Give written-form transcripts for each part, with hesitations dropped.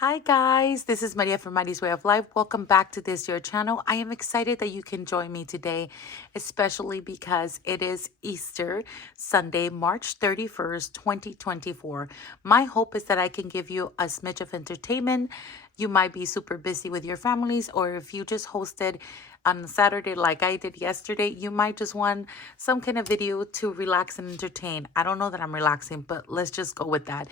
Hi guys, this is Maria from Mari's Way of Life. Welcome back to this your channel. I am excited that you can join me today, especially because it is Easter Sunday, March 31st, 2024. My hope is that I can give you a smidge of entertainment. You might be super busy with your families, or if you just hosted on Saturday like I did yesterday, you might just want some kind of video to relax and entertain. I don't know that I'm relaxing, but let's just go with that.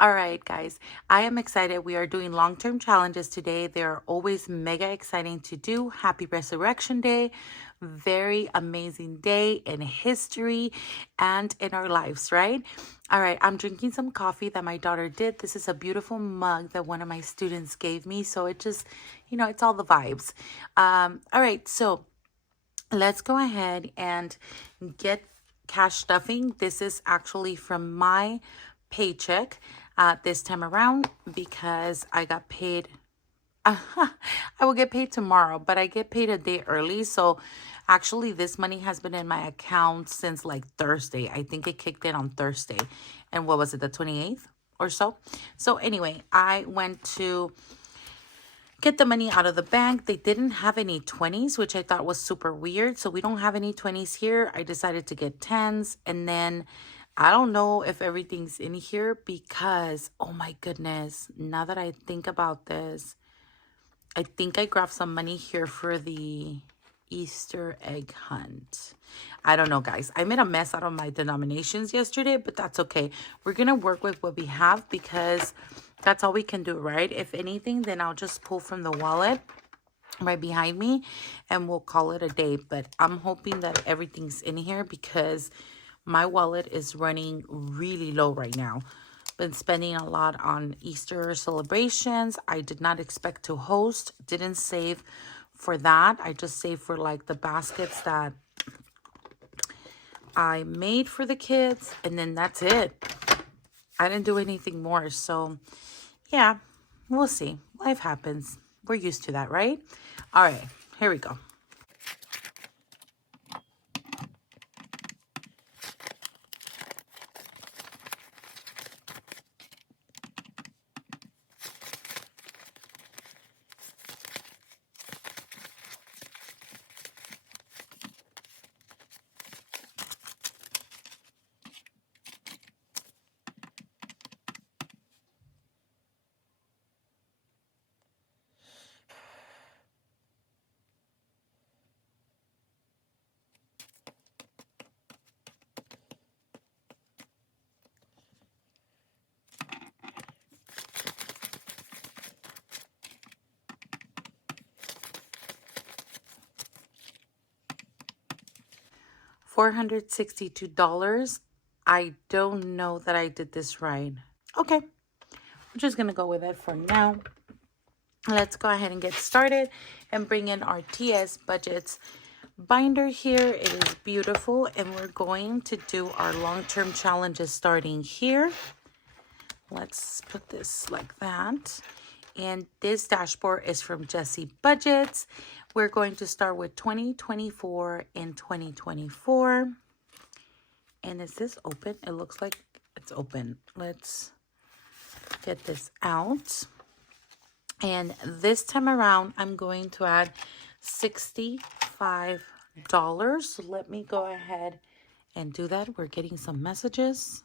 All right, guys, I am excited. We are doing long-term challenges today. They are always mega exciting to do. Happy Resurrection Day. Very amazing day in history and in our lives, right? All right, I'm drinking some coffee that my daughter did. This is a beautiful mug that one of my students gave me. So it just, it's all the vibes. All right, so let's go ahead and get cash stuffing. This is actually from my paycheck this time around because I got paid. I will get paid tomorrow, but I get paid a day early. So actually this money has been in my account since like Thursday. I think it kicked in on Thursday. And what was it, the 28th or so? So anyway, I went to get the money out of the bank. They didn't have any 20s, which I thought was super weird. So we don't have any 20s here. I decided to get 10s. And then I don't know if everything's in here because, oh my goodness, now that I think about this, I think I grabbed some money here for the Easter egg hunt. I don't know, guys. I made a mess out of my denominations yesterday, but that's okay. We're going to work with what we have because that's all we can do, right? If anything, then I'll just pull from the wallet right behind me and we'll call it a day. But I'm hoping that everything's in here because my wallet is running really low right now. Been spending a lot on Easter celebrations. I did not expect to host. Didn't save for that. I just saved for like the baskets that I made for the kids. And then that's it. I didn't do anything more. So yeah, we'll see. Life happens. We're used to that, right? All right, here we go. $462. I don't know that I did this right. Okay, I'm just gonna go with it for now. Let's go ahead and get started and bring in our TS budgets binder here. It is beautiful, and we're going to do our long-term challenges starting here. Let's put this like that. And this dashboard is from Jessie Budgets. We're going to start with 2024 and 2024. And is this open? It looks like it's open. Let's get this out. And this time around, I'm going to add $65. So let me go ahead and do that. We're getting some messages.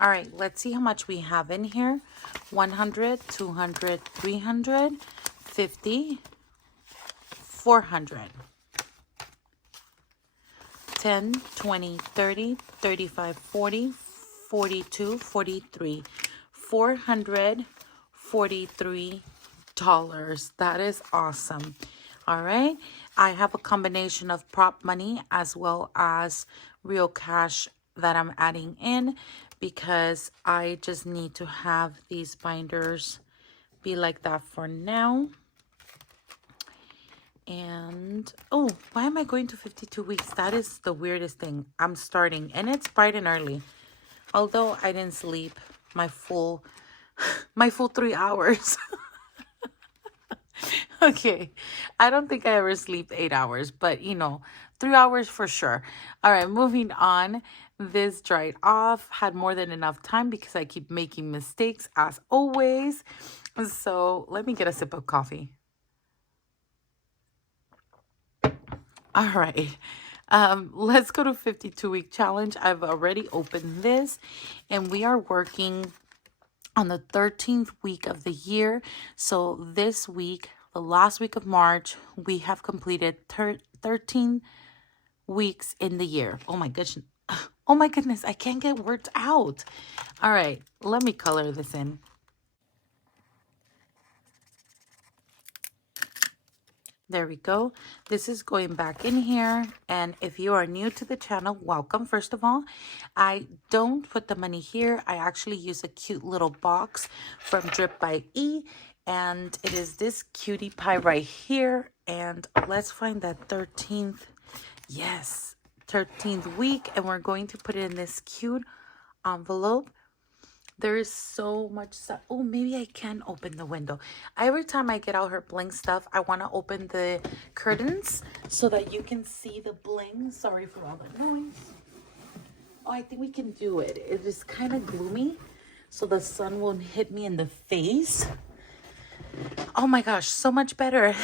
All right, let's see how much we have in here. 100, 200, 300, 50, 400, 10, 20, 30, 35, 40, 42, 43, $443. That is awesome. All right, I have a combination of prop money as well as real cash that I'm adding in because I just need to have these binders be like that for now. And oh, why am I going to 52 weeks? That is the weirdest thing. I'm starting and it's bright and early. Although I didn't sleep my full 3 hours. Okay. I don't think I ever sleep 8 hours, but 3 hours for sure. All right, moving on. This dried off, had more than enough time because I keep making mistakes as always. So let me get a sip of coffee. All right. Let's go to 52-week challenge. I've already opened this and we are working on the 13th week of the year. So this week, the last week of March, we have completed 13 weeks in the year. Oh my goodness. Oh my goodness. I can't get words out. All right. Let me color this in. There we go. This is going back in here. And if you are new to the channel, welcome. First of all, I don't put the money here. I actually use a cute little box from Drip by E. And it is this cutie pie right here. And let's find that 13th. Yes, 13th week. And we're going to put it in this cute envelope. There is so much stuff. Oh, maybe I can open the window. Every time I get out her bling stuff, I want to open the curtains so that you can see the bling. Sorry for all the noise. Oh, I think we can do it. It is kind of gloomy, so the sun won't hit me in the face. Oh my gosh, so much better.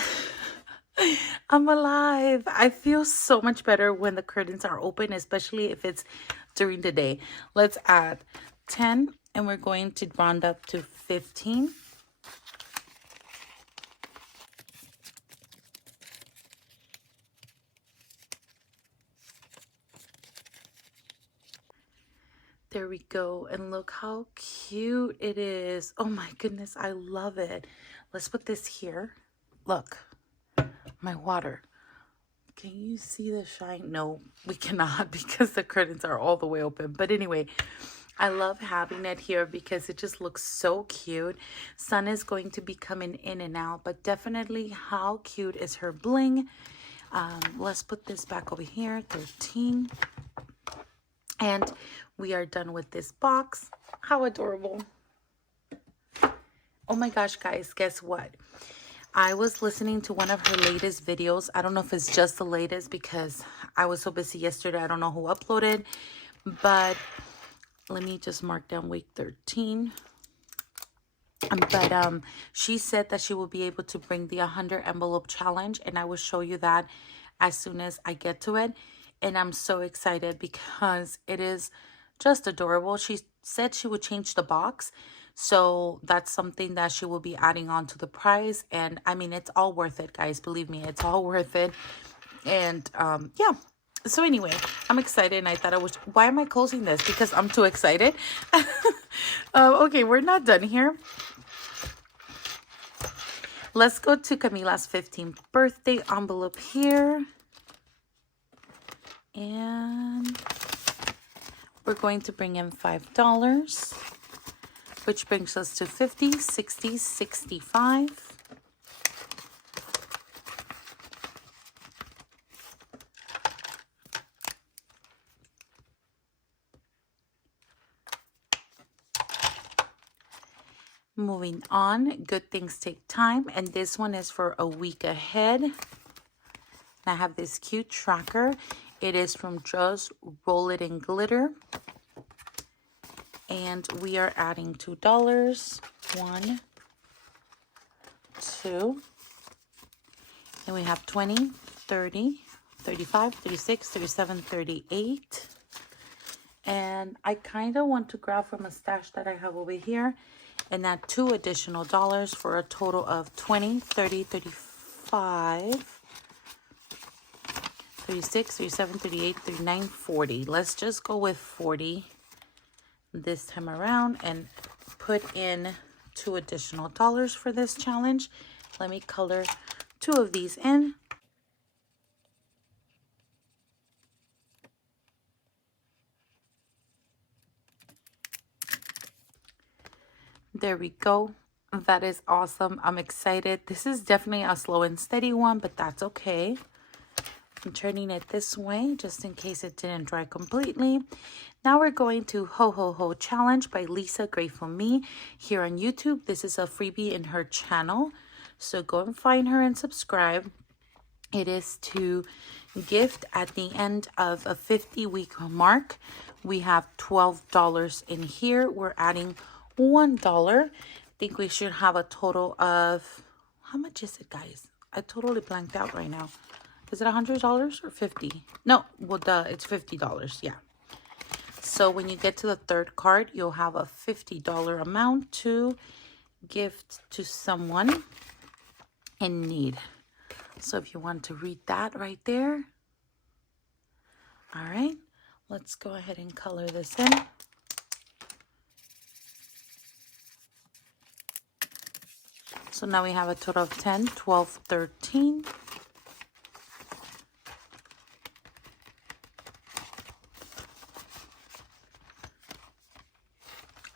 I'm alive. I feel so much better when the curtains are open, especially if it's during the day. Let's add 10 and we're going to round up to 15. There we go. And look how cute it is. Oh my goodness, I love it. Let's put this here. Look, my water. Can you see the shine? No, we cannot because the curtains are all the way open. But anyway, I love having it here because it just looks so cute. Sun is going to be coming in and out, but definitely how cute is her bling. Let's put this back over here, 13. And we are done with this box. How adorable. Oh my gosh, guys, guess what? I was listening to one of her latest videos. I don't know if it's just the latest because I was so busy yesterday. I don't know who uploaded, but let me just mark down week 13. But she said that she will be able to bring the 100 envelope challenge, and I will show you that as soon as I get to it. And I'm so excited because it is just adorable. She said she would change the box, so that's something that she will be adding on to the price. And I mean, it's all worth it, guys. Believe me, it's all worth it. And yeah. So anyway, I'm excited, and I thought I was, why am I closing this? Because I'm too excited. Okay, we're not done here. Let's go to Camila's 15th birthday envelope here. And we're going to bring in $5, which brings us to 50, 60, 65. Moving on, good things take time, and this one is for a week ahead. And I have this cute tracker. It is from Just Roll It in Glitter. And we are adding $2. 1, 2. Then we have 20, 30, 35, 36, 37, 38. And I kind of want to grab from a stash that I have over here and add $2 additional for a total of 20, 30, 35, 36, 37, 38, 39, 40. Let's just go with 40 this time around and put in $2 additional for this challenge. Let me color 2 of these in. There we go. That is awesome. I'm excited. This is definitely a slow and steady one, but that's okay. I'm turning it this way just in case it didn't dry completely. Now we're going to Ho Ho Ho Challenge by Lisa Grateful Me here on YouTube. This is a freebie in her channel, so go and find her and subscribe. It is to gift at the end of a 50-week mark. We have $12 in here. We're adding $1. I think we should have a total of, how much is it, guys? I totally blanked out right now. Is it $100 or 50? No, well, duh, it's $50, yeah. So when you get to the third card, you'll have a $50 amount to gift to someone in need. So if you want to read that right there. All right, let's go ahead and color this in. So now we have a total of 10, 12, 13.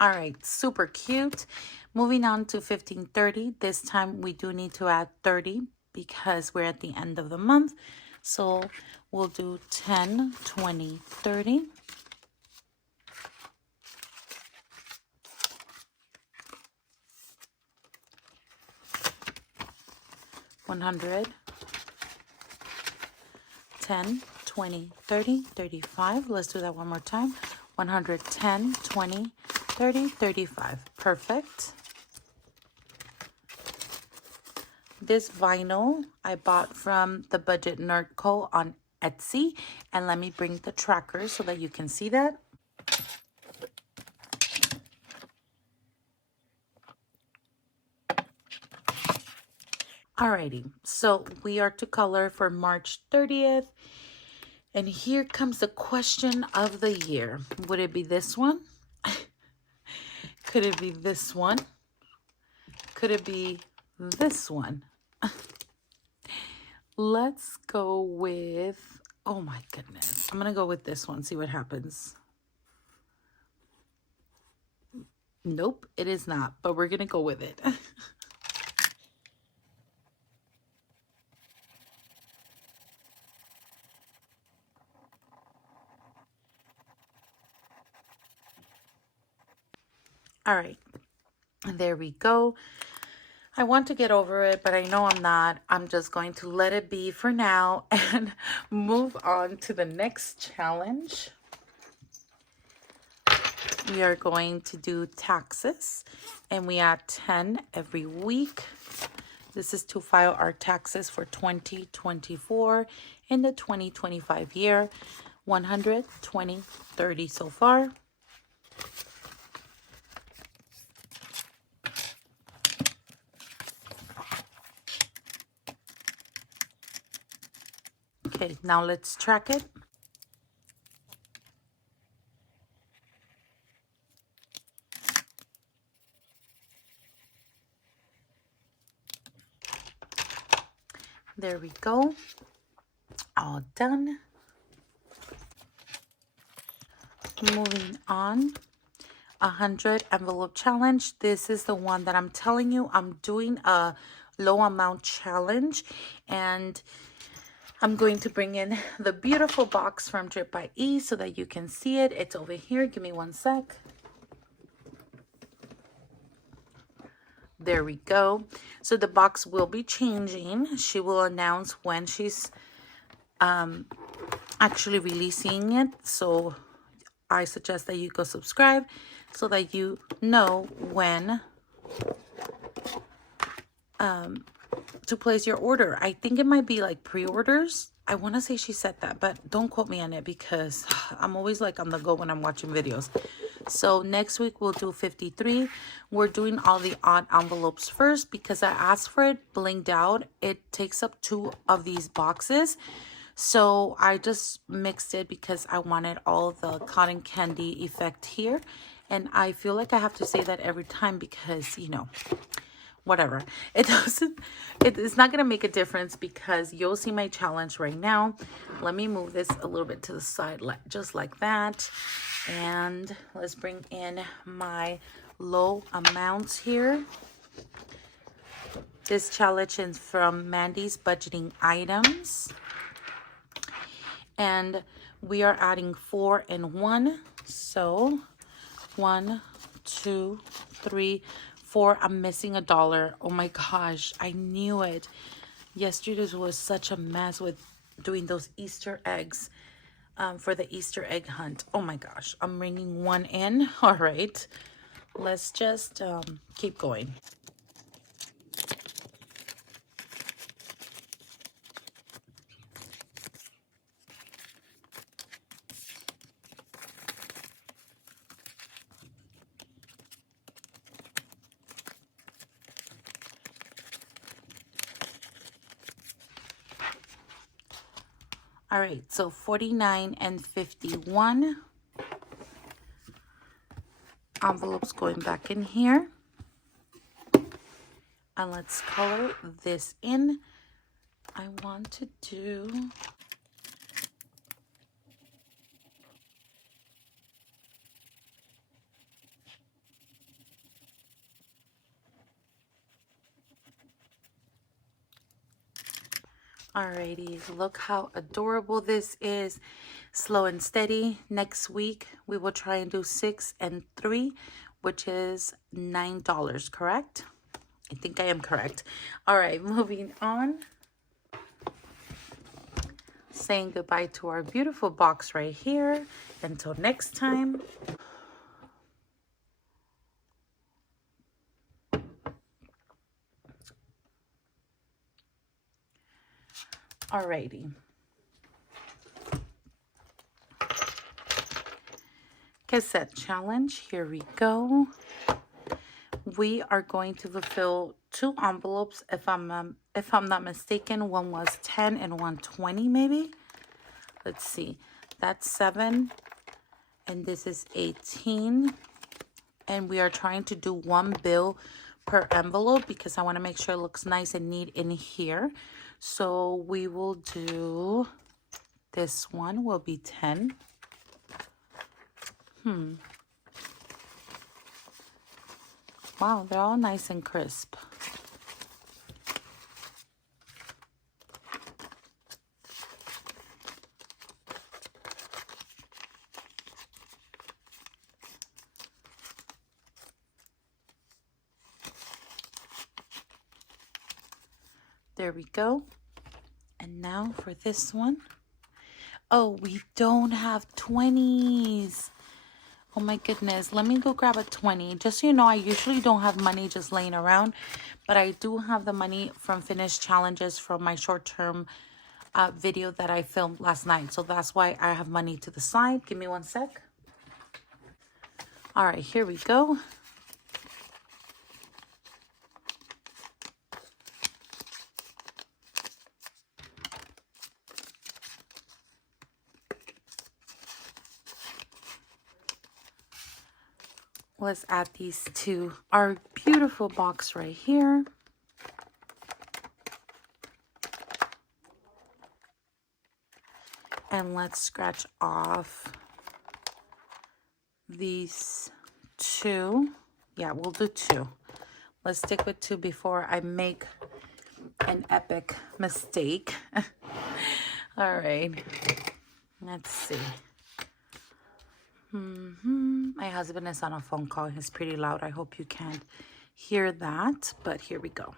All right, super cute. Moving on to 1530. This time we do need to add 30 because we're at the end of the month. So we'll do 10, 20, 30. $100, 10, 20, 30, 35. Let's do that one more time. 110, 20, 30, 35. Perfect. This vinyl I bought from the Budget Nerd Co. on Etsy. And let me bring the tracker so that you can see that. Alrighty, so we are to color for March 30th. And here comes the question of the year. Would it be this one? Could it be this one? Could it be this one? Let's go with, oh my goodness. I'm going to go with this one, see what happens. Nope, it is not, but we're going to go with it. All right, there we go. I want to get over it, but I know I'm not. I'm just going to let it be for now and move on to the next challenge. We are going to do taxes, and we add 10 every week. This is to file our taxes for 2024 in the 2025 year. 100, 20, 30 so far. Okay, now let's track it. There we go. All done. Moving on. 100 envelope challenge. This is the one that I'm telling you I'm doing a low amount challenge, and I'm going to bring in the beautiful box from Drip by E so that you can see it. It's over here. Give me one sec. There we go. So the box will be changing. She will announce when she's actually releasing it. So I suggest that you go subscribe so that you know when to place your order. I think it might be like pre-orders. I want to say she said that, but don't quote me on it because I'm always like on the go when I'm watching videos. So next week we'll do 53. We're doing all the odd envelopes first because I asked for it blinged out. It takes up 2 of these boxes. So I just mixed it because I wanted all the cotton candy effect here. And I feel like I have to say that every time because, you know, whatever. It's not going to make a difference because you'll see my challenge right now. Let me move this a little bit to the side, just like that. And let's bring in my low amounts here. This challenge is from Mandy's Budgeting Items. And we are adding 4 and 1. So 1, 2, 3, 4. I'm missing $1. Oh my gosh, I knew it. Yesterday was such a mess with doing those Easter eggs for the Easter egg hunt. Oh my gosh, I'm bringing 1 in. All right, let's just keep going. All right, so 49 and 51 envelopes going back in here. And let's color this in. I want to do alrighty, look how adorable this is. Slow and steady. Next week we will try and do 6 and 3, which is $9, correct? I think I am correct. All right, moving on. Saying goodbye to our beautiful box right here. Until next time. Alrighty. Cassette challenge. Here we go. We are going to fulfill 2 envelopes. If I'm not mistaken, one was 10 and one 20 maybe. Let's see. That's 7 and this is 18. And we are trying to do 1 bill per envelope because I want to make sure it looks nice and neat in here. So we will do, this one will be 10. Wow, they're all nice and crisp. There we go. And now for this one. Oh, we don't have 20s. Oh my goodness. Let me go grab a 20. Just so you know, I usually don't have money just laying around, but I do have the money from finished challenges from my short-term video that I filmed last night. So that's why I have money to the side. Give me 1 sec. All right, here we go. Let's add these to our beautiful box right here. And let's scratch off these 2. Yeah, we'll do 2. Let's stick with 2 before I make an epic mistake. All right. Let's see. My husband is on a phone call. He's pretty loud. I hope you can't hear that, but here we go.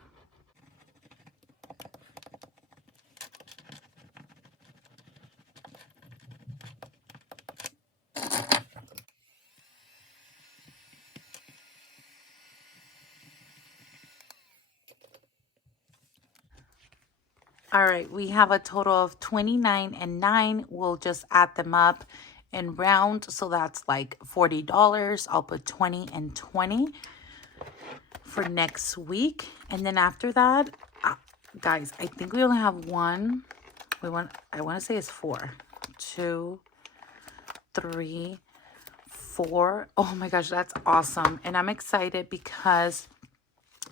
All right, we have a total of 29 and 9. We'll just add them up and round, so that's like $40. I'll put 20 and 20 for next week. And then after that, guys, I think we only have 1. I want to say it's 4. 2, 3, 4. Oh my gosh, that's awesome. And I'm excited because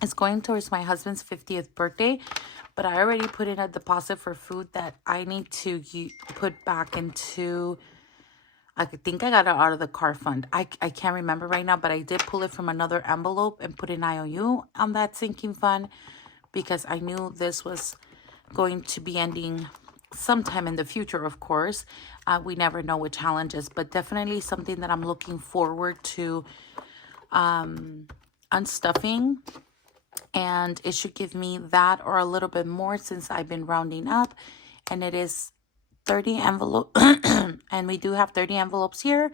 it's going towards my husband's 50th birthday, but I already put in a deposit for food that I need to put back into I think I got it out of the car fund. I can't remember right now, but I did pull it from another envelope and put an IOU on that sinking fund because I knew this was going to be ending sometime in the future, of course. We never know with challenges, but definitely something that I'm looking forward to unstuffing. And it should give me that or a little bit more since I've been rounding up. And it is 30 envelope and we do have 30 envelopes here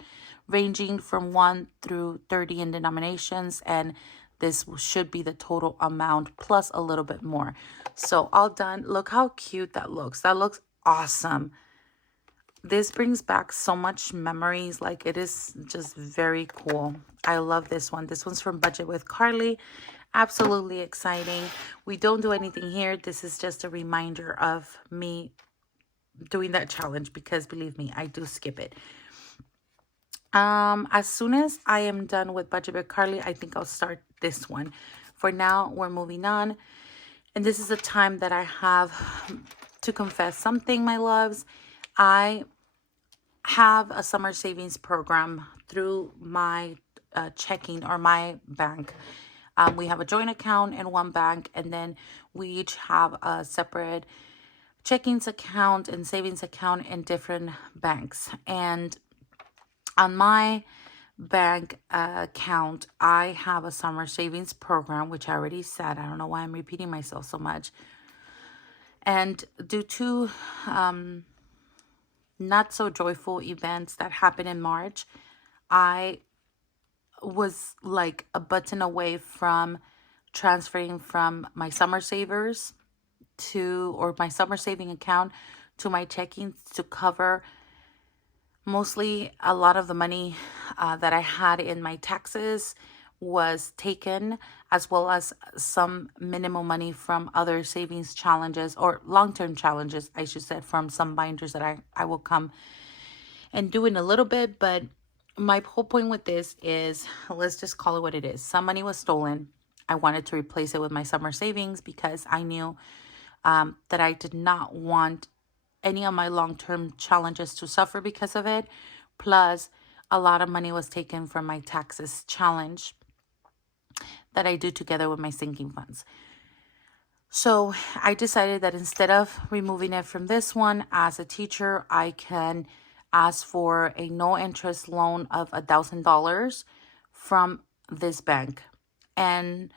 ranging from 1 through 30 in denominations, and this should be the total amount plus a little bit more. So all done. Look how cute that looks. That looks awesome. This brings back so much memories. Like, it is just very cool. I love this one. This one's from Budget with Carly. Absolutely exciting. We don't do anything here. This is just a reminder of me doing that challenge because believe me, I do skip it. As soon as I am done with Budget with Carly, I think I'll start this one. For now, we're moving on. And this is a time that I have to confess something, my loves. I have a summer savings program through my checking or my bank. We have a joint account in one bank, and then we each have a separate checkings account and savings account in different banks. And on my bank account, I have a summer savings program, which I already said. I don't know why I'm repeating myself so much. And due to not so joyful events that happened in March, I was like a button away from transferring from my summer savers to, or my summer saving account to my checkings to cover mostly a lot of the money that I had in my taxes was taken, as well as some minimal money from other savings challenges or long-term challenges, I should say, from some binders that I will come and do in a little bit. But my whole point with this is, let's just call it what it is. Some money was stolen. I wanted to replace it with my summer savings because I knew that I did not want any of my long-term challenges to suffer because of it. Plus, a lot of money was taken from my taxes challenge that I do together with my sinking funds. So I decided that instead of removing it from this one, as a teacher, I can ask for a no interest loan of $1,000 from this bank. And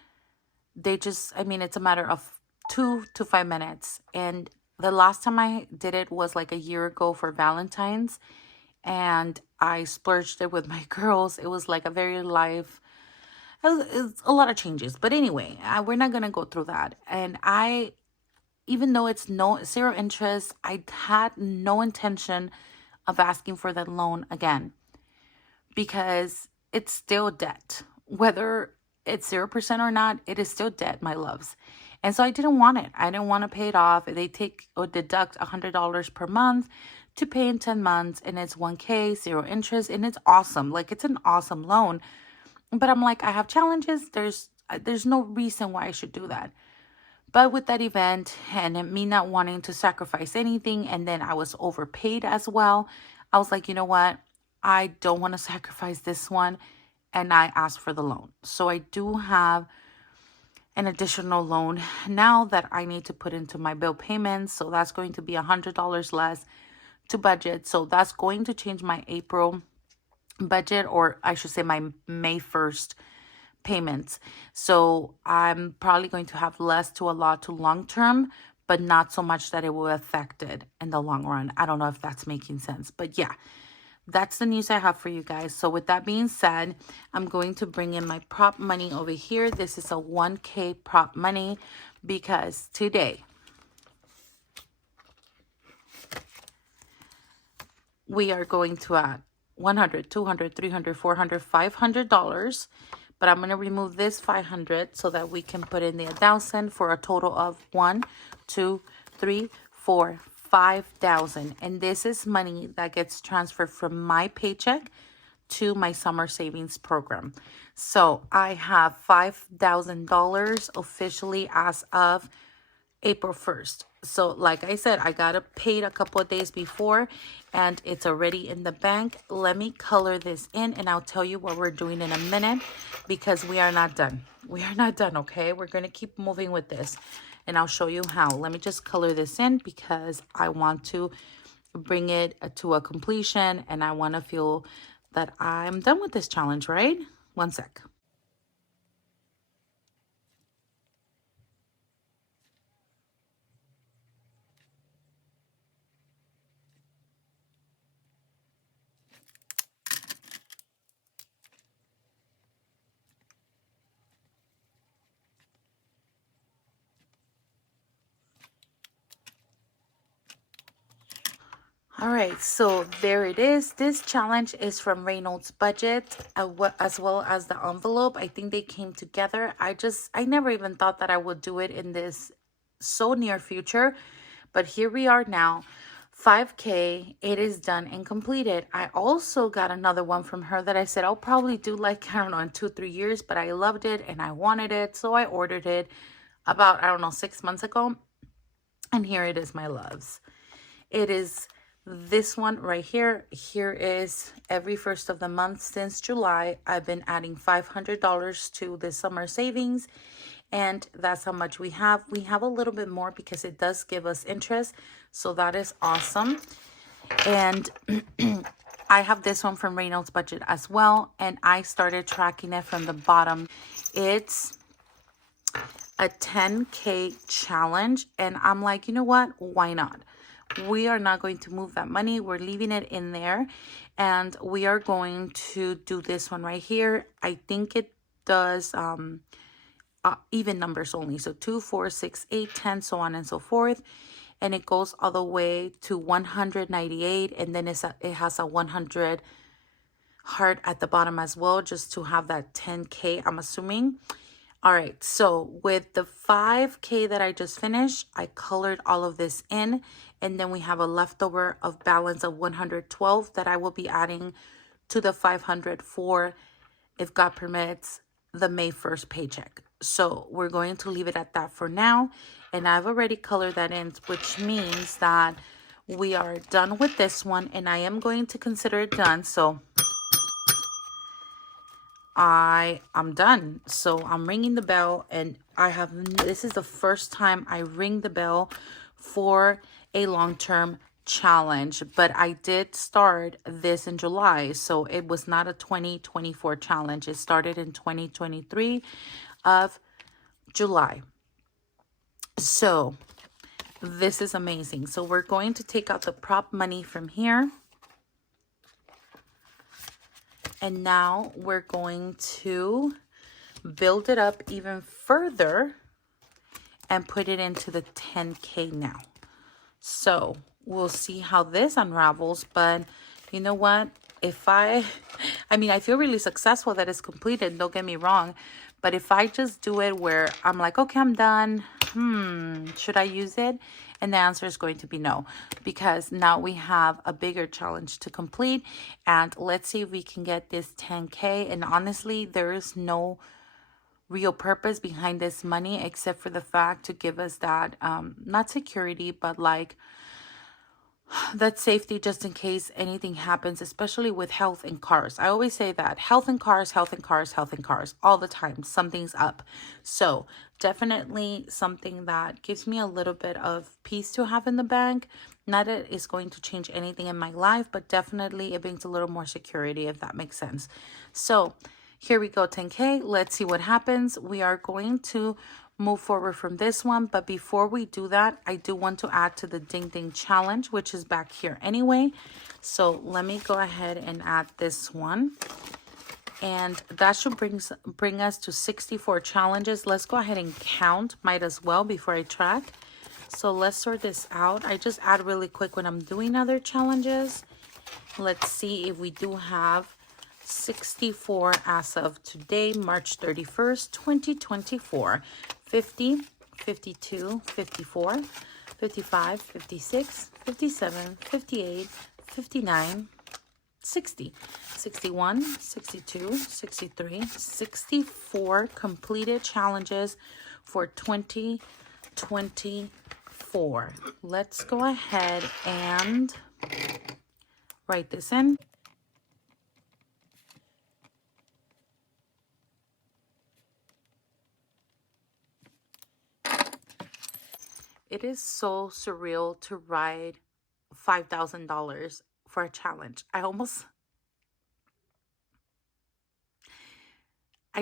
they just, I mean, it's a matter of 2 to 5 minutes. And the last time I did it was like a year ago for Valentine's, and I splurged it with my girls. It was like a very it's a lot of changes. But anyway, we're not going to go through that. And even though it's zero interest, I had no intention of asking for that loan again because it's still debt. Whether it's 0% or not, it is still debt, my loves. And so I didn't want it. I didn't want to pay it off. They take or deduct $100 per month to pay in 10 months, and it's 1K, zero interest, and it's awesome. Like, it's an awesome loan. But I'm like, I have challenges. There's no reason why I should do that. But with that event and me not wanting to sacrifice anything, and then I was overpaid as well, I was like, you know what? I don't want to sacrifice this one. And I asked for the loan. So I do have an additional loan now that I need to put into my bill payments. So that's going to be $100 less to budget. So that's going to change my April budget, or I should say my May 1st payments. So I'm probably going to have less to a lot to long term, but not so much that it will affect it in the long run. I don't know if that's making sense, but yeah, that's the news I have for you guys. So with that being said, I'm going to bring in my prop money over here. This is a 1K prop money because today we are going to add $100, $200, $300, $400, $500. But I'm going to remove this $500 so that we can put in the 1,000 for a total of 1, 2, 3, 4, 5,000. And this is money that gets transferred from my paycheck to my summer savings program. So I have $5,000 officially as of April 1st. So like I said, I got it paid a couple of days before and it's already in the bank. Let me color this in and I'll tell you what we're doing in a minute because we are not done. We are not done, okay? We're going to keep moving with this and I'll show you how. Let me just color this in because I want to bring it to a completion and I want to feel that I'm done with this challenge, right? One sec. All right, so there it is. This challenge is from Reynolds Budget, as well as the envelope. I think they came together. I never even thought that I would do it in this so near future, but here we are now. 5K, it is done and completed. I also got another one from her that I said I'll probably do like, I don't know, in 2-3 years, but I loved it and I wanted it. So I ordered it about, I don't know, 6 months ago. And here it is, my loves. It is this one right here. Here is every first of the month since July. I've been adding $500 to the summer savings. And that's how much we have. We have a little bit more because it does give us interest. So that is awesome. And I have this one from Reynolds Budget as well. And I started tracking it from the bottom. It's a 10K challenge. And I'm like, you know what? Why not? We are not going to move that money. We're leaving it in there. And we are going to do this one right here. I think it does even numbers only. So 2, 4, 6, 8, 10, so on and so forth. And it goes all the way to 198. And then it has a 100 heart at the bottom as well, just to have that 10K, I'm assuming. All right, so with the 5K that I just finished, I colored all of this in, and then we have a leftover of balance of 112 that I will be adding to the 500 for, if God permits, the May 1st paycheck. So we're going to leave it at that for now, and I've already colored that in, which means that we are done with this one, and I am going to consider it done. So I'm done. So I'm ringing the bell, and this is the first time I ring the bell for a long-term challenge, but I did start this in July, so it was not a 2024 challenge. It started in 2023 of July. So this is amazing. So we're going to take out the prop money from here. And now we're going to build it up even further and put it into the 10K now. So we'll see how this unravels. But you know what? I feel really successful that it's completed. Don't get me wrong. But if I just do it where I'm like, okay, I'm done. Should I use it? And the answer is going to be no, because now we have a bigger challenge to complete. And let's see if we can get this 10K. And honestly, there is no real purpose behind this money except for the fact to give us that, not security, but like that safety just in case anything happens, especially with health and cars. I always say that health and cars, health and cars, health and cars, all the time. Something's up. So definitely something that gives me a little bit of peace to have in the bank. Not that it's going to change anything in my life, but definitely it brings a little more security, if that makes sense. So here we go, 10K. Let's see what happens. We are going to move forward from this one, but before we do that, I do want to add to the ding ding challenge, which is back here anyway. So let me go ahead and add this one, and that should bring us to 64 challenges. Let's go ahead and count, might as well, before I track. So let's sort this out. I just add really quick when I'm doing other challenges. Let's see if we do have 64 as of today, March 31st, 2024. 50, 52, 54, 55, 56, 57, 58, 59, 60, 61, 62, 63, 64 completed challenges for 2024. 4. Let's go ahead and write this in. It is so surreal to ride $5,000 for a challenge. I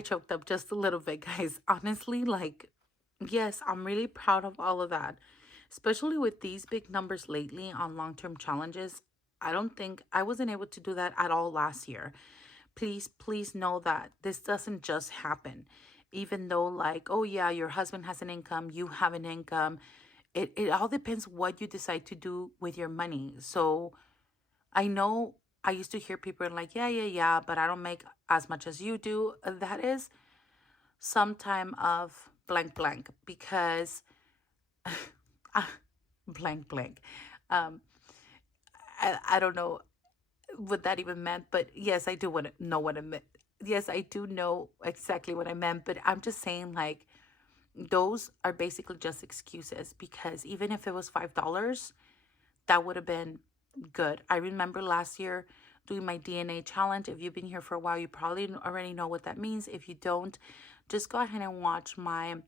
choked up just a little bit, guys. Honestly, like, yes, I'm really proud of all of that, especially with these big numbers lately on long-term challenges. I don't think I wasn't able to do that at all last year. Please know that this doesn't just happen. Even though, like, oh yeah, your husband has an income, you have an income. It all depends what you decide to do with your money. So I know I used to hear people like, yeah, but I don't make as much as you do. That is some time of blank blank because blank blank. Um, I don't know what that even meant, but yes, I do know what it meant. Yes, I do know exactly what I meant, but I'm just saying, like, those are basically just excuses because even if it was $5, that would have been good. I remember last year doing my DNA challenge. If you've been here for a while, you probably already know what that means. If you don't, just go ahead and watch my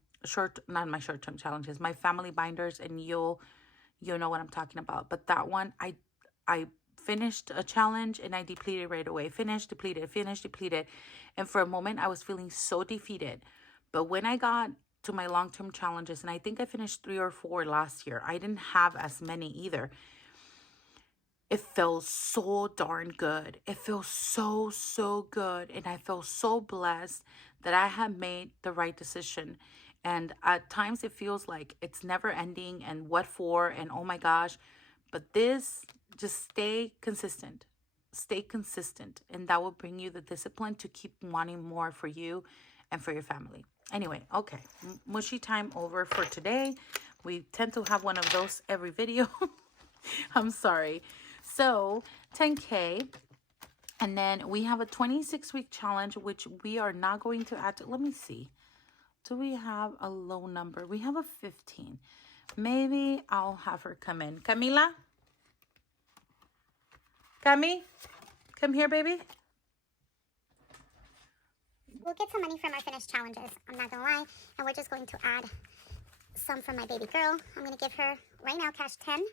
not my short-term challenges, my family binders, and you'll know what I'm talking about. But that one, I finished a challenge and I depleted right away. Finished, depleted, finished, depleted. And for a moment, I was feeling so defeated. But when I got to my long-term challenges, and I think I finished 3 or 4 last year, I didn't have as many either. It feels so darn good. It feels so good. And I feel so blessed that I have made the right decision. And at times it feels like it's never ending and what for and oh my gosh. But this, just stay consistent. Stay consistent. And that will bring you the discipline to keep wanting more for you and for your family. Anyway, okay. Mushy time over for today. We tend to have one of those every video. I'm sorry. So 10K. And then we have a 26-week challenge, which we are not going to add to. Let me see. Do we have a low number? We have a 15. Maybe I'll have her come in. Camila? Cami? Come here, baby. We'll get some money from our finished challenges. I'm not gonna lie. And we're just going to add some from my baby girl. I'm gonna give her right now cash 10.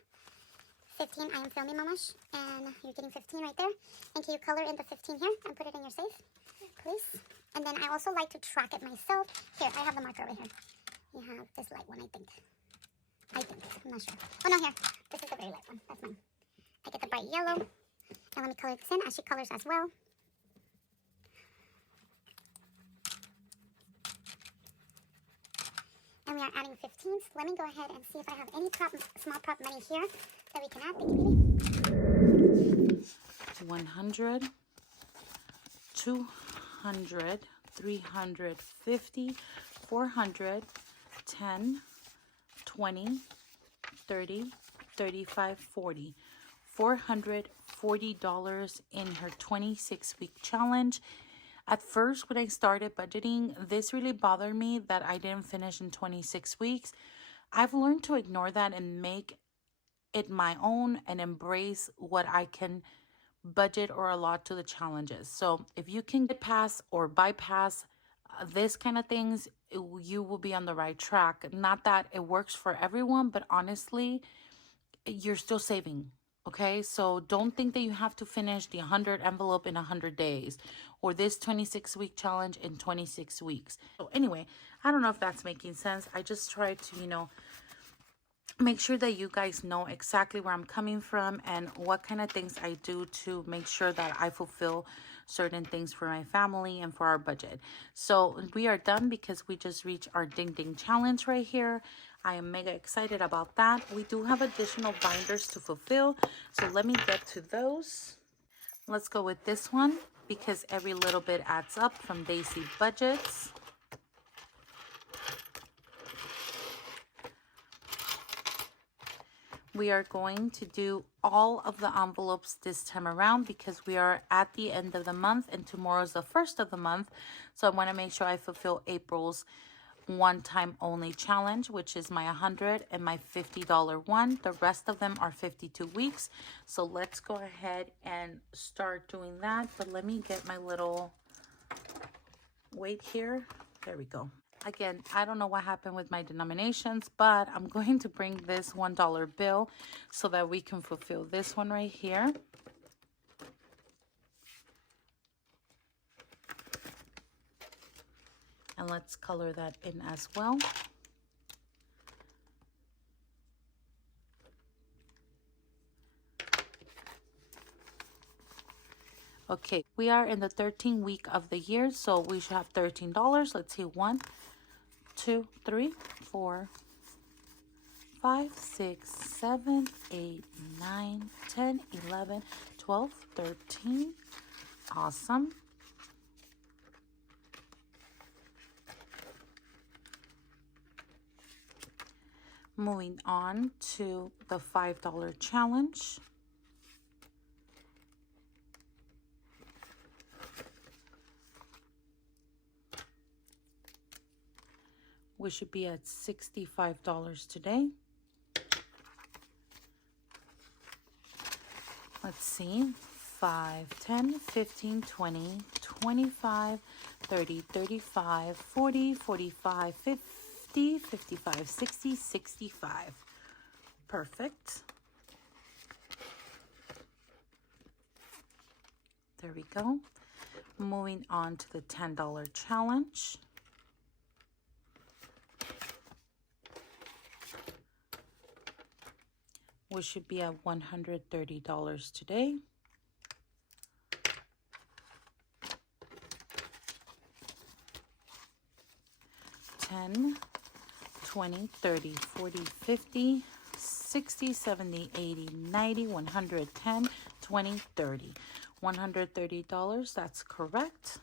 15, I am filming, Mamash, and you're getting 15 right there. And can you color in the 15 here and put it in your safe, please? And then I also like to track it myself. Here, I have the marker right here. You have this light one, I think. I'm not sure. Oh no, here. This is the very light one. That's mine. I get the bright yellow. And let me color this in as she colors as well. And we are adding 15s. Let me go ahead and see if I have any small prop money here that we can add. Thank you, 100, 200, 350, 400, 10, 20, 30, 35, 40. $440 in her 26-week challenge. At first, when I started budgeting, this really bothered me that I didn't finish in 26 weeks. I've learned to ignore that and make it my own and embrace what I can budget or allot to the challenges. So if you can get past or bypass this kind of things, you will be on the right track. Not that it works for everyone, but honestly, you're still saving. Okay, so don't think that you have to finish the 100 envelope in 100 days or this 26-week challenge in 26 weeks. So anyway, I don't know if that's making sense. I just try to, make sure that you guys know exactly where I'm coming from and what kind of things I do to make sure that I fulfill certain things for my family and for our budget. So we are done because we just reached our ding ding challenge right here. I am mega excited about that. We do have additional binders to fulfill, so let me get to those. Let's go with this one because every little bit adds up from Daisy Budgets. We are going to do all of the envelopes this time around because we are at the end of the month and tomorrow is the first of the month. So I want to make sure I fulfill April's one-time only challenge, which is my $100 and my $50 one. The rest of them are 52 weeks. So let's go ahead and start doing that. But let me get my little weight here. There we go. Again, I don't know what happened with my denominations, but I'm going to bring this $1 bill so that we can fulfill this one right here. And let's color that in as well. Okay, we are in the 13th week of the year, so we should have $13. Let's see, 1, 2, 3, 4, 5, 6, 7, 8, 9, 10, 11, 12, 13. Awesome. Moving on to the $5 challenge. We should be at $65 today. Let's see, 5, 10, 15, 20, 25, 30, 35, 40, 45, 50, 55, 60, 65. Perfect. There we go. Moving on to the $10 challenge. We should be at $130 today. $10, 20, 30, 40, 50, 60, 70, 80, 90, 110, 20, 30. $130, that's correct.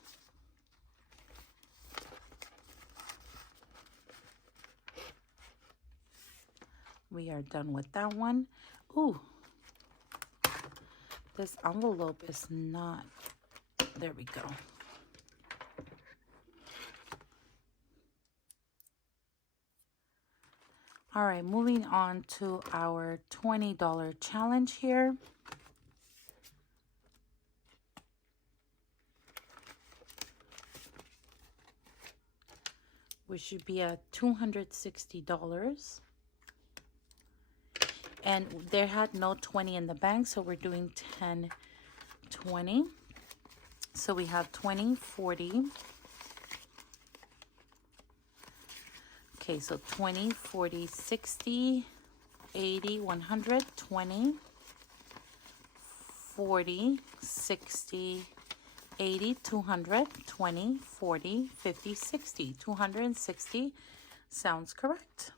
We are done with that one. Ooh, this envelope is not, there we go. All right, moving on to our $20 challenge here. We should be at $260. And there had no 20 in the bank, so we're doing 10, 20. So we have 20, 40. Okay, so 20, 40, 60, 80, 100, 20, 40, 60, 80, 200, 20, 40, 50, 60. 260 sounds correct.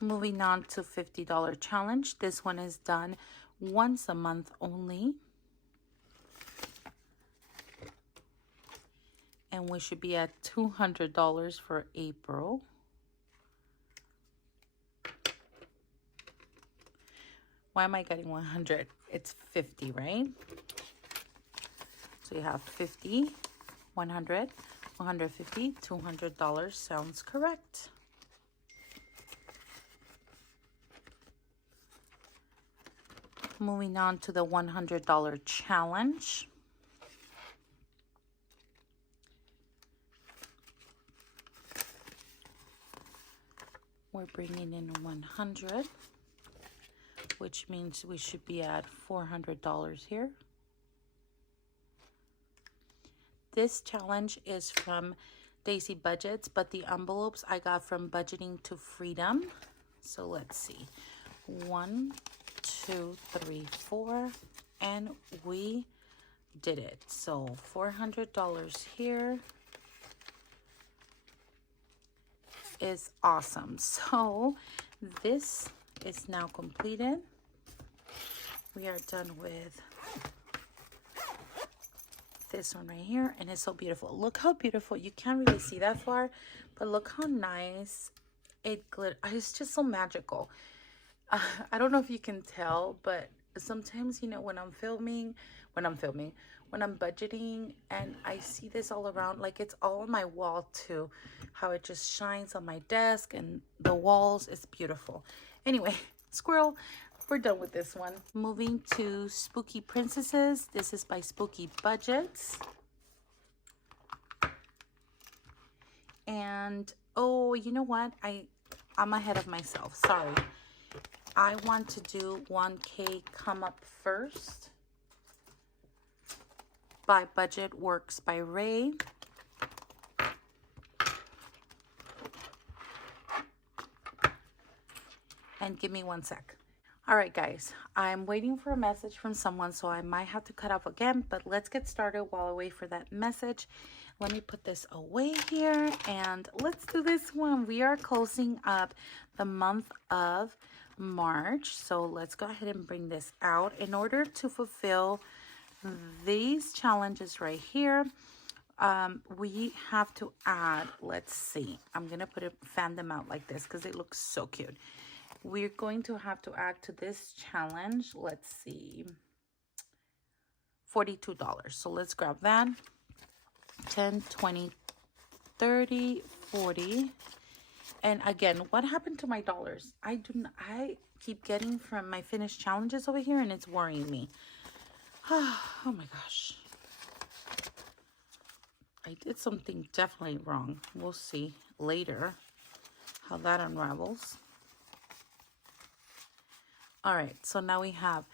Moving on to $50 challenge. This one is done once a month only. And we should be at $200 for April. Why am I getting 100? It's 50, right? So you have 50, 100, 150, $200 sounds correct. Moving on to the $100 challenge. We're bringing in 100, which means we should be at $400 here. This challenge is from Daisy Budgets, but the envelopes I got from Budgeting to Freedom. So let's see. 1, 2, 3, 4, and we did it. So $400 here is awesome. So this is now completed. We are done with this one right here, and it's so beautiful. Look how beautiful. You can't really see that far, but look how nice it glitters. It's just so magical. I don't know if you can tell, but sometimes, you know, when I'm filming, when I'm filming, when I'm budgeting, and I see this all around, like it's all on my wall too, how it just shines on my desk and the walls. It's beautiful. Anyway, squirrel, we're done with this one. Moving to Spooky Princesses. This is by Spooky Budgets. And oh, you know what? I'm ahead of myself. Sorry. I want to do 1K Come Up First by Budget Works by Ray. And give me 1 sec. All right, guys, I'm waiting for a message from someone, so I might have to cut off again, but let's get started while I wait for that message. Let me put this away here, and let's do this one. We are closing up the month of March, so let's go ahead and bring this out. In order to fulfill these challenges right here, we have to add, let's see, I'm gonna fan them out like this because it looks so cute. We're going to have to add to this challenge, let's see, $42. So let's grab that. 10, 20, 30, 40. And again, what happened to my dollars? I keep getting from my finished challenges over here, and it's worrying me. Oh my gosh. I did something definitely wrong. We'll see later how that unravels. All right, so now we have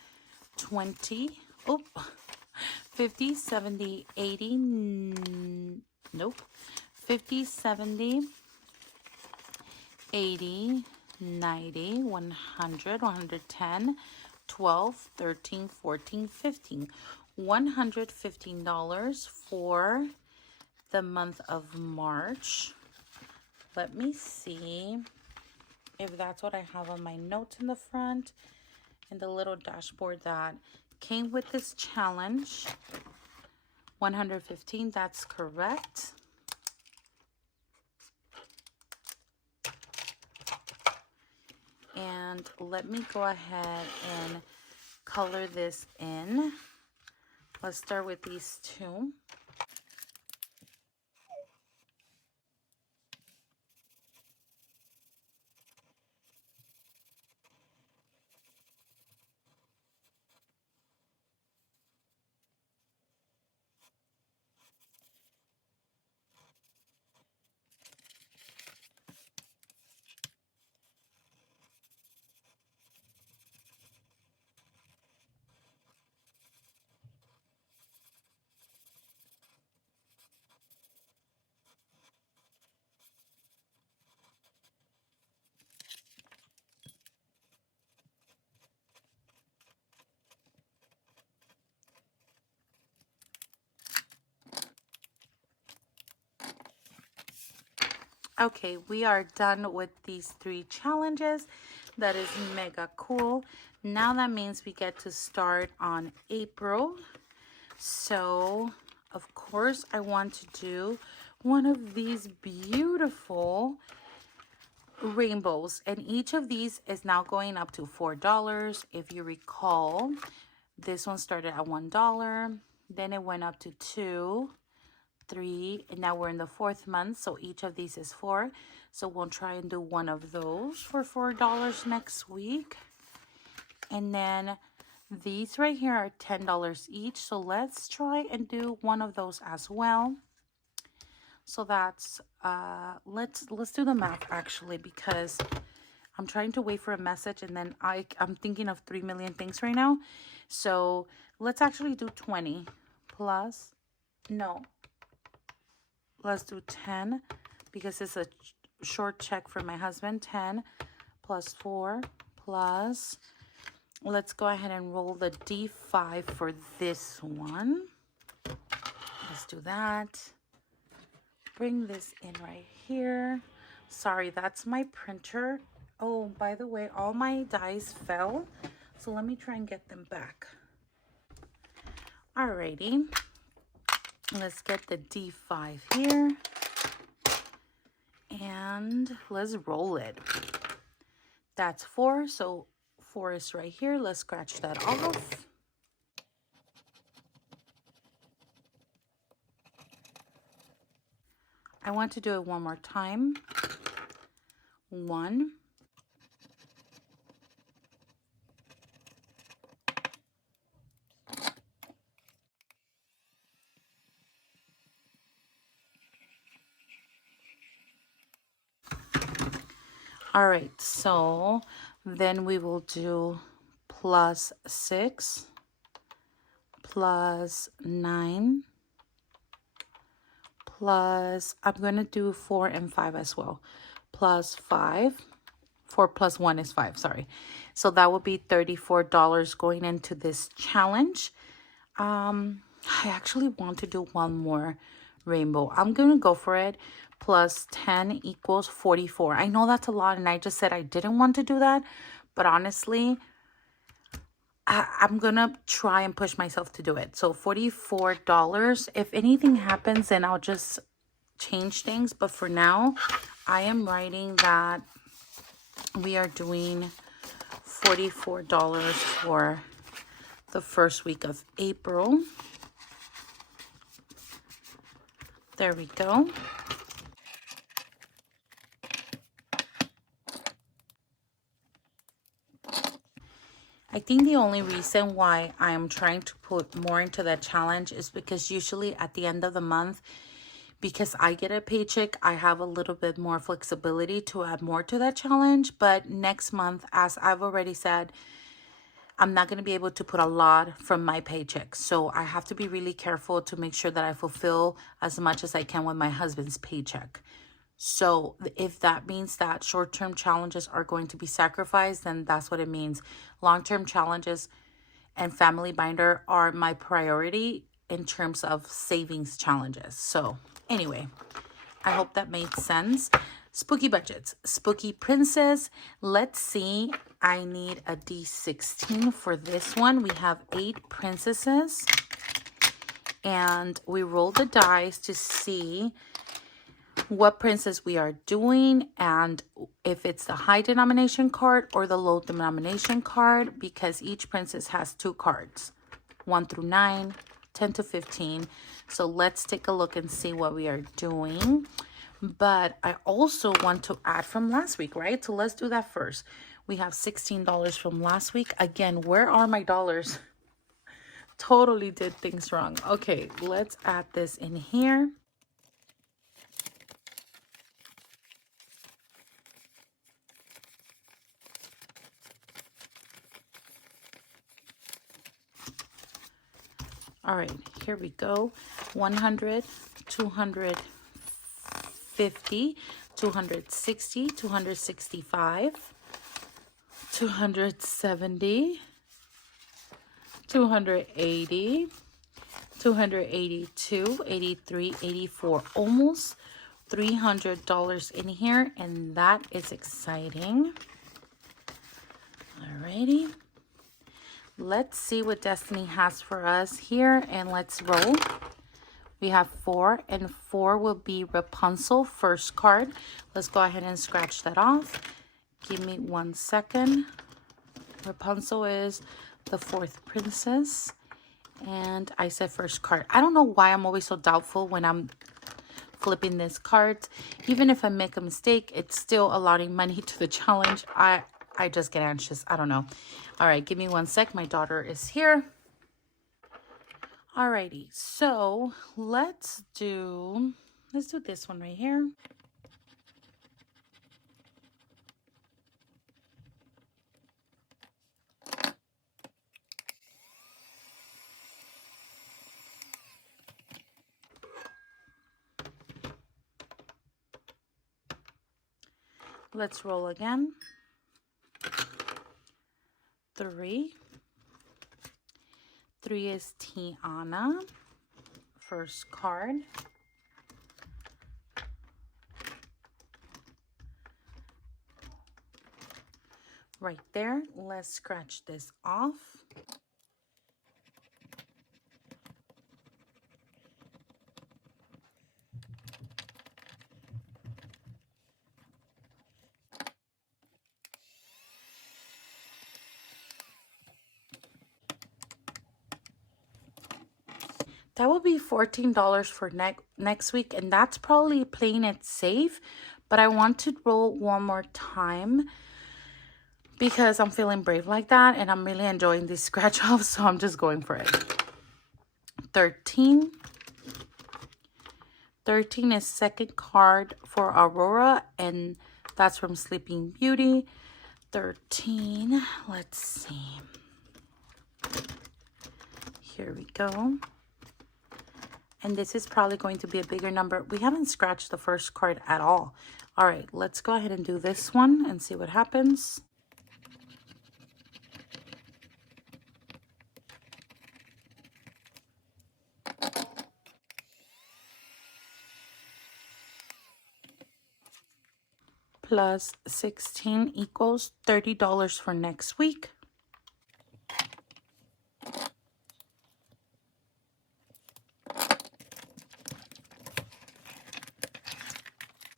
20, 50, 70, 80, nope, 50, 70, 80, 90, 100, 110, 12, 13, 14, 15. $115 for the month of March. Let me see if that's what I have on my notes in the front and the little dashboard that came with this challenge. 115, that's correct. And let me go ahead and color this in. Let's start with these two. Okay, we are done with these 3 challenges. That is mega cool. Now that means we get to start on April. So, of course, I want to do one of these beautiful rainbows. And each of these is now going up to $4. If you recall, this one started at $1. Then it went up to $2. 3, and now we're in the 4th month, so each of these is 4. So we'll try and do one of those for $4 next week. And then these right here are $10 each, so let's try and do one of those as well. So that's let's do the math actually, because I'm trying to wait for a message, and then I'm thinking of 3 million things right now. So let's actually do 20 plus, no, let's do 10 because it's a short check for my husband. 10 plus 4 plus, let's go ahead and roll the D5 for this one. Let's do that. Bring this in right here. Sorry, that's my printer. Oh, by the way, all my dies fell, so let me try and get them back. Alrighty. Let's get the D5 here. And let's roll it. That's 4, so 4 is right here. Let's scratch that off. I want to do it one more time. 1. All right, so then we will do plus 6, plus 9, plus, I'm going to do 4 and 5 as well, plus 5. 4 plus 1 is 5, sorry. So that would be $34 going into this challenge. I actually want to do one more rainbow. I'm going to go for it. Plus 10 equals 44. I know that's a lot, and I just said I didn't want to do that. But honestly, I'm going to try and push myself to do it. So $44. If anything happens, then I'll just change things. But for now, I am writing that we are doing $44 for the first week of April. There we go. I think the only reason why I am trying to put more into that challenge is because usually at the end of the month, because I get a paycheck, I have a little bit more flexibility to add more to that challenge. But next month, as I've already said, I'm not going to be able to put a lot from my paycheck. So I have to be really careful to make sure that I fulfill as much as I can with my husband's paycheck. So if that means that short-term challenges are going to be sacrificed, then that's what it means. Long-term challenges and family binder are my priority in terms of savings challenges. So anyway, I hope that made sense. Spooky budgets, spooky princess. Let's see. I need a D16 for this one. We have 8 princesses, and we roll the dice to see what princess we are doing and if it's the high denomination card or the low denomination card, because each princess has 2 cards, 1 through 9, 10 to 15. So let's take a look and see what we are doing. But I also want to add from last week, right? So let's do that first. We have $16 from last week. Again, where are my dollars? Totally did things wrong. Okay, let's add this in here. All right, here we go. 100, 250, 260, 265, 270, 280, 282, 83, 84. Almost $300 in here, and that is exciting. Alrighty. Let's see what Destiny has for us here, and let's roll. We have 4, and 4 will be Rapunzel, first card. Let's go ahead and scratch that off. Give me 1 second. Rapunzel is the 4th princess, and I said first card. I don't know why I'm always so doubtful when I'm flipping these cards. Even if I make a mistake, it's still allotting money to the challenge. I just get anxious. I don't know. All right, give me 1 sec. My daughter is here. Alrighty, so let's do this one right here. Let's roll again. 3. 3 is Tiana, first card. Right there. Let's scratch this off. That will be $14 for next week, and that's probably playing it safe. But I want to roll one more time because I'm feeling brave like that, and I'm really enjoying these scratch offs, so I'm just going for it. 13. 13 is second card for Aurora, and that's from Sleeping Beauty. 13, let's see. Here we go. And this is probably going to be a bigger number. We haven't scratched the first card at all. All right, let's go ahead and do this one and see what happens. Plus 16 equals $30 for next week.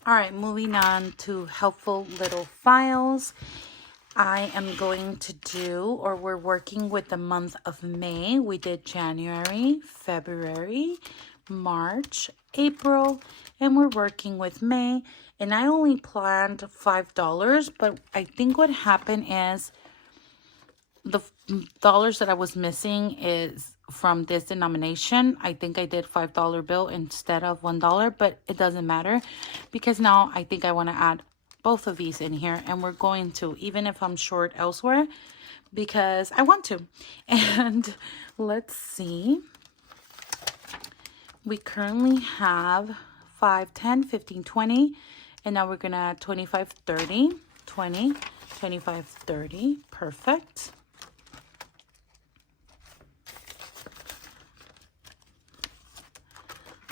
All right, moving on to helpful little files. I am going to do, or we're working with the month of May. We did January, February, March, April, and we're working with May. And I only planned $5, but I think what happened is the dollars that I was missing is from this denomination. I think I did $5 bill instead of $1, but it doesn't matter because now I think I want to add both of these in here, and we're going to, even if I'm short elsewhere, because I want to. And let's see. We currently have 5, 10, 15, 20, and now we're gonna add 25, 30, 20, 25, 30. Perfect.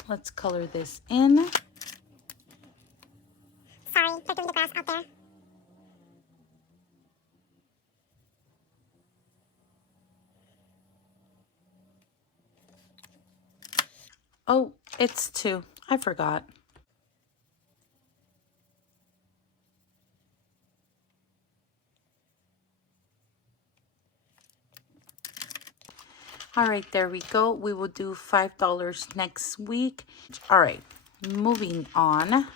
Let's color this in. Sorry for doing the grass out there. Oh, it's 2. I forgot. All right, there we go. We will do $5 next week. All right, moving on.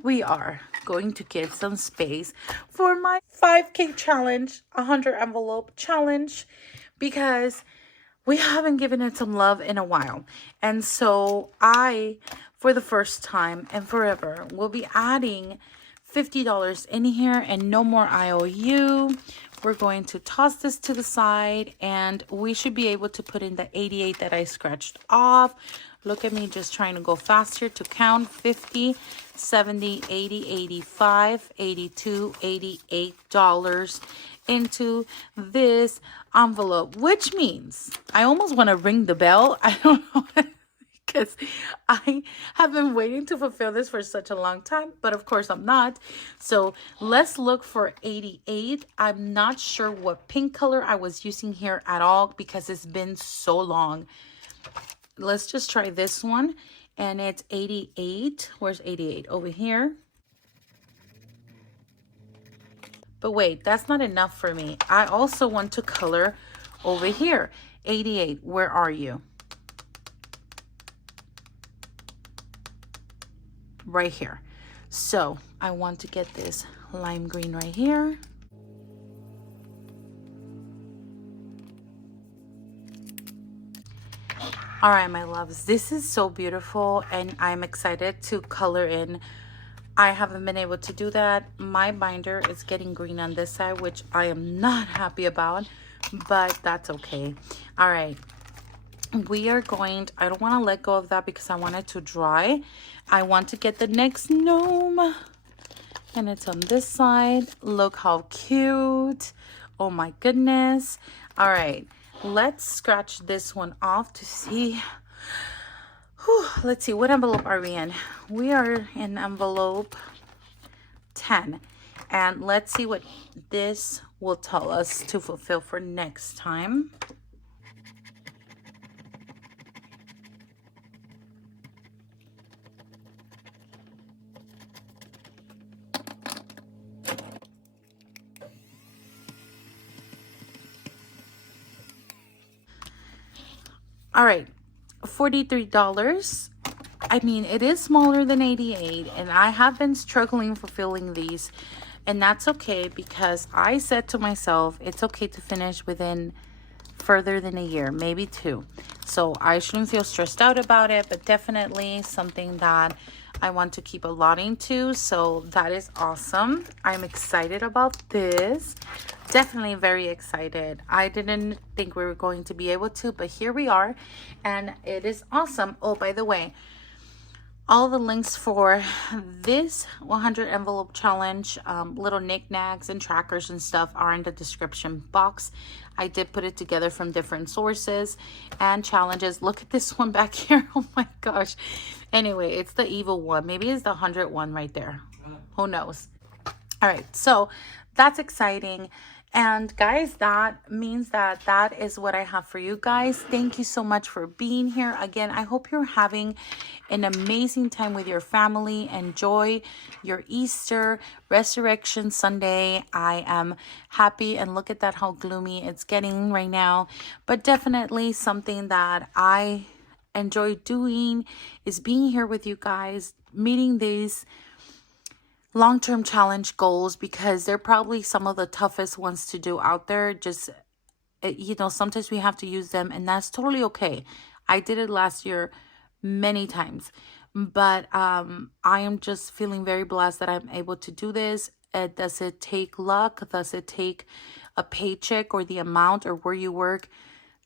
We are going to give some space for my 5K challenge, 100 envelope challenge, because we haven't given it some love in a while. And so I, for the first time and forever, will be adding $50 in here and no more IOU. We're going to toss this to the side, and we should be able to put in the 88 that I scratched off. Look at me just trying to go faster to count. 50, 70, 80, 85, 82, $88 into this envelope, which means I almost want to ring the bell. I don't know, because I have been waiting to fulfill this for such a long time, but of course I'm not. So let's look for 88. I'm not sure what pink color I was using here at all because it's been so long. Let's just try this one, and it's 88. Where's 88? Over here. But wait, that's not enough for me. I also want to color over here. 88, where are you? Right here. So I want to get this lime green right here. All right, my loves, this is so beautiful, and I'm excited to color in. I haven't been able to do that. My binder is getting green on this side, which I am not happy about, but that's okay. All right, we are going to, I don't want to let go of that because I want it to dry. I want to get the next gnome, and it's on this side. Look how cute. Oh my goodness. All right, let's scratch this one off to see. Whew, let's see, what envelope are we in? We are in envelope 10. And let's see what this will tell us to fulfill for next time. All right, $43. I mean, it is smaller than 88, and I have been struggling fulfilling these, and that's okay because I said to myself, it's okay to finish within further than a year, maybe 2. So I shouldn't feel stressed out about it, but definitely something that I want to keep allotting to. So that is awesome. I'm excited about this. Definitely very excited. I didn't think we were going to be able to, but here we are, and it is awesome. Oh, by the way, all the links for this 100 envelope challenge, little knickknacks and trackers and stuff are in the description box. I did put it together from different sources and challenges. Look at this one back here. Oh my gosh. Anyway, it's the evil one. Maybe it's the 100 one right there. Who knows? All right, so that's exciting. And guys, that means that is what I have for you guys. Thank you so much for being here. Again, I hope you're having an amazing time with your family. Enjoy your Easter, Resurrection Sunday. I am happy, and look at that, how gloomy it's getting right now. But definitely something that I enjoy doing is being here with you guys, meeting these long-term challenge goals, because they're probably some of the toughest ones to do out there. Just, you know, sometimes we have to use them, and that's totally okay. I did it last year many times, but I am just feeling very blessed that I'm able to do this. Does it take luck? Does it take a paycheck or the amount or where you work?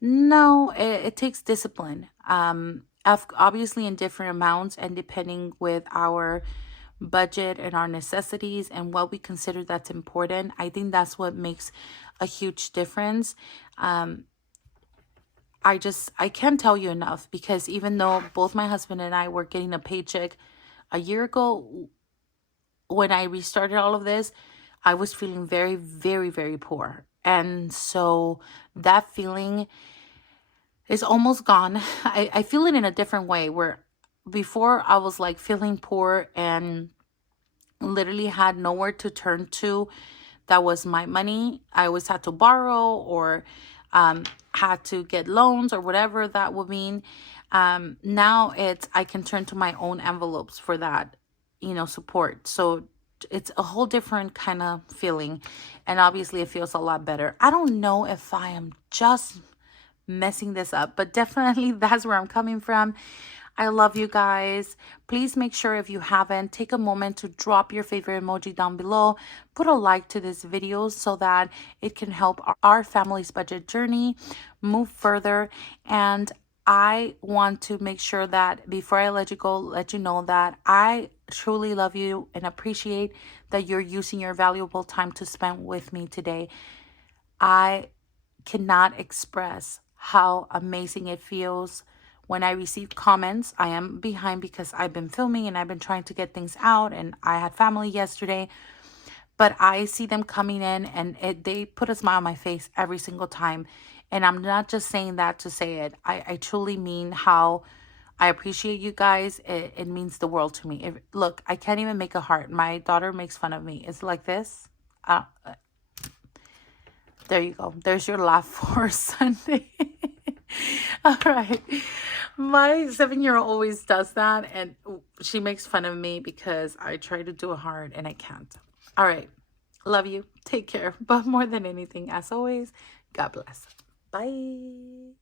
No, it takes discipline. Obviously in different amounts and depending with our budget and our necessities and what we consider that's important. I think that's what makes a huge difference. I can't tell you enough, because even though both my husband and I were getting a paycheck a year ago, when I restarted all of this, I was feeling very, very, very poor. And so that feeling is almost gone. I feel it in a different way, where before I was like feeling poor and literally had nowhere to turn to. That was my money. I always had to borrow or had to get loans or whatever that would mean. Now I can turn to my own envelopes for that, you know, support. So it's a whole different kind of feeling, and obviously it feels a lot better. I don't know if I am just messing this up, but definitely that's where I'm coming from. I love you guys. Please make sure, if you haven't, take a moment to drop your favorite emoji down below. Put a like to this video so that it can help our family's budget journey move further. And I want to make sure that before I let you go, let you know that I truly love you and appreciate that you're using your valuable time to spend with me today. I cannot express how amazing it feels when I receive comments. I am behind because I've been filming and I've been trying to get things out, and I had family yesterday, but I see them coming in, and they put a smile on my face every single time. And I'm not just saying that to say it. I truly mean how I appreciate you guys. It means the world to me. Look, I can't even make a heart. My daughter makes fun of me. It's like this. There you go. There's your laugh for Sunday. All right. My 7-year-old always does that, and she makes fun of me because I try to do a heart and I can't. All right. Love you. Take care. But more than anything, as always, God bless. Bye.